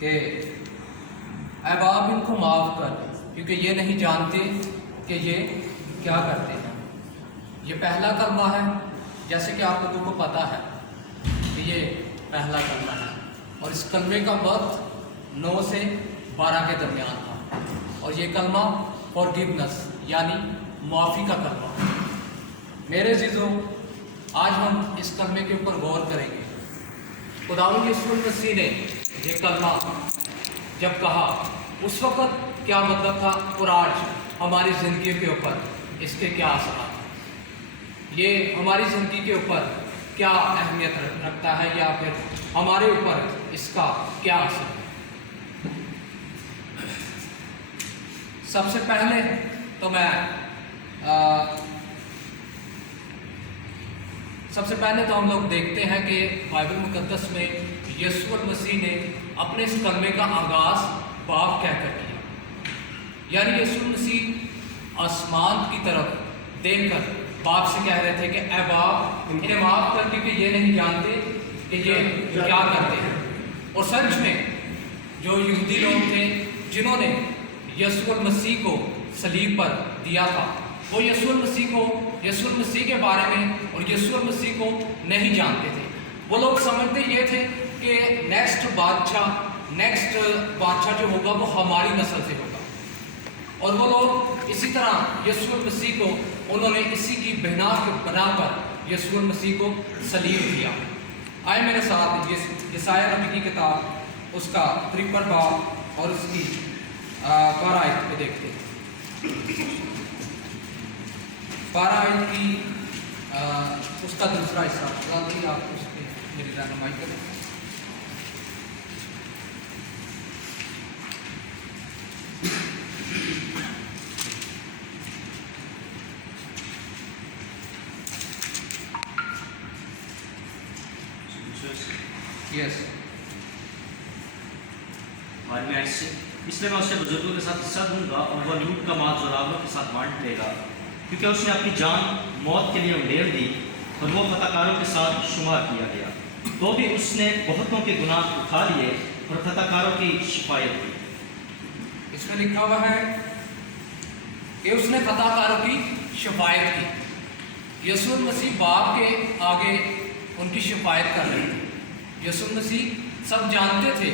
کہ اے باپ ان کو معاف کر کیونکہ یہ نہیں جانتے کہ یہ کیا کرتے ہیں۔ یہ پہلا کلمہ ہے، جیسے کہ آپ لوگوں کو پتہ ہے کہ یہ پہلا کلمہ ہے، اور اس کلمے کا وقت 9 سے 12 کے درمیان تھا، اور یہ کلمہ فارگیونس یعنی معافی کا کلمہ ہے۔ میرے عزیزوں، آج ہم اس کلمے کے اوپر غور کریں گے۔ خداوند یسوع مسیح نے یہ کلمہ جب کہا اس وقت کیا مطلب تھا، اور آج ہماری زندگی کے اوپر اس کے کیا اثرات ہیں، یہ ہماری زندگی کے اوپر کیا اہمیت رکھتا ہے، یا پھر ہمارے اوپر اس کا کیا اثر ہے۔ سب سے پہلے تو ہم لوگ دیکھتے ہیں کہ بائبل مقدس میں یسوع مسیح نے اپنے اس کلمے کا آغاز باپ کہہ کر کیا، یعنی یسوع مسیح آسمان کی طرف دیکھ کر باپ سے کہہ رہے تھے کہ اے باپ انہیں معاف کر، کیونکہ یہ نہیں جانتے کہ یہ کیا کرتے ہیں۔ اور سچ میں جو یہودی لوگ تھے جنہوں نے یسوع مسیح کو صلیب پر دیا تھا، وہ یسوع مسیح کے بارے میں اور یسوع مسیح کو نہیں جانتے تھے۔ وہ لوگ سمجھتے یہ تھے کہ نیکسٹ بادشاہ جو ہوگا وہ ہماری نسل سے ہوگا، اور وہ لوگ اسی طرح یسوع مسیح کو انہوں نے اسی کی بنا پر یسوع مسیح کو صلیب دیا۔ آئے میرے ساتھ یسایہ نبی کی کتاب اس کا 53 باب اور اس کی 12 آیت کو دیکھتے ہیں۔ 12 آیت کی اس کا دوسرا حصہ، آپ اس پہ میری رہنمائی کریں۔ یس، اس لیے میں اسے بزرگوں کے ساتھ حصہ دوں گا، اور وہ لوٹ کا مال زورآوروں کے ساتھ بانٹ لے گا، کیونکہ اس نے اپنی جان موت کے لیے انڈیل دی، اور وہ خطا کاروں کے ساتھ شمار کیا گیا، تو بھی اس نے بہتوں کے گناہ اٹھا لیے اور خطا کاروں کی شفایت کی۔ اس میں لکھا ہوا ہے کہ اس نے خطا کاروں کی شفایت کی۔ یسوع مسیح باپ کے آگے ان کی شفایت کر رہے تھے۔ یسوع مسیح سب جانتے تھے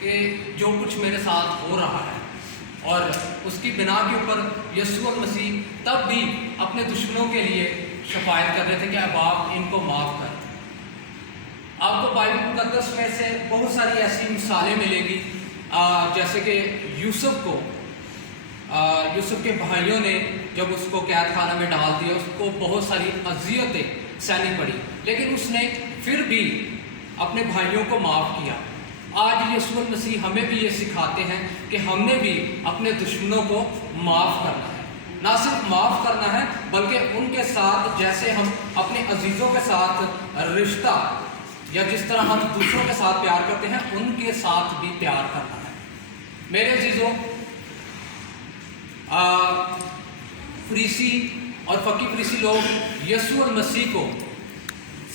کہ جو کچھ میرے ساتھ ہو رہا ہے، اور اس کی بنا کے اوپر یسوع مسیح تب بھی اپنے دشمنوں کے لیے شفایت کر رہے تھے کہ اے باپ ان کو معاف کر۔ آپ کو بائبل مقدس میں سے بہت ساری ایسی مثالیں ملیں گی، جیسے کہ یوسف کے بھائیوں نے جب اس کو قید خانہ میں ڈال دیا، اس کو بہت ساری اذیتیں سہنی پڑی، لیکن اس نے پھر بھی اپنے بھائیوں کو معاف کیا۔ آج یسوع مسیح ہمیں بھی یہ سکھاتے ہیں کہ ہم نے بھی اپنے دشمنوں کو معاف کرنا ہے، نہ صرف معاف کرنا ہے بلکہ ان کے ساتھ جیسے ہم اپنے عزیزوں کے ساتھ رشتہ یا جس طرح ہم دوسروں کے ساتھ پیار کرتے ہیں ان کے ساتھ بھی پیار کرنا ہے۔ میرے عزیزوں، فریسی اور فقی فریسی لوگ یسوع مسیح کو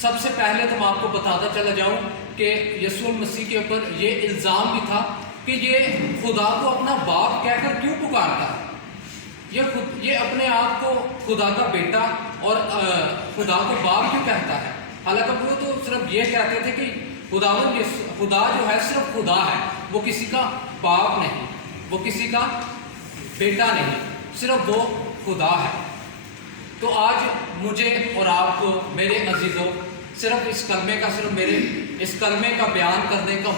سب سے پہلے تو میں آپ کو بتاتا چلا جاؤں کہ یسوع مسیح کے اوپر یہ الزام بھی تھا کہ یہ خدا کو اپنا باپ کہہ کر کیوں پکارتا ہے، یہ اپنے آپ کو خدا کا بیٹا اور خدا کو باپ کیوں کہتا ہے، حالانکہ وہ تو صرف یہ کہتے تھے کہ خدا جو ہے صرف خدا ہے، وہ کسی کا باپ نہیں، وہ کسی کا بیٹا نہیں، صرف وہ خدا ہے۔ تو آج مجھے اور آپ کو میرے عزیزوں صرف میرے اس کلمے کا بیان کرنے کا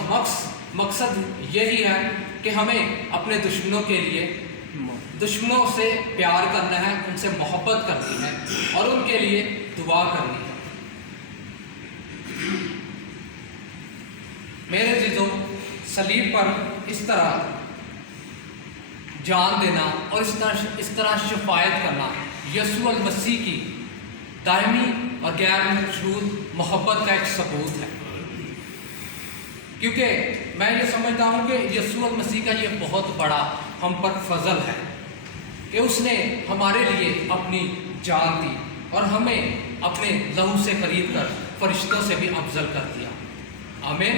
مقصد یہی ہے کہ ہمیں اپنے دشمنوں سے پیار کرنا ہے، ان سے محبت کرنی ہے اور ان کے لیے دعا کرنی ہے۔ میرے عزیزوں، صلیب پر اس طرح جان دینا اور اس طرح شفایت کرنا یسوع المسیح کی دائمی اور غیر مشروط محبت کا ایک ثبوت ہے، کیونکہ میں یہ سمجھتا ہوں کہ یسوع المسیح کا یہ بہت بڑا ہم پر فضل ہے کہ اس نے ہمارے لیے اپنی جان دی اور ہمیں اپنے لہو سے خرید کر فرشتوں سے بھی افضل کر دیا۔ آمین۔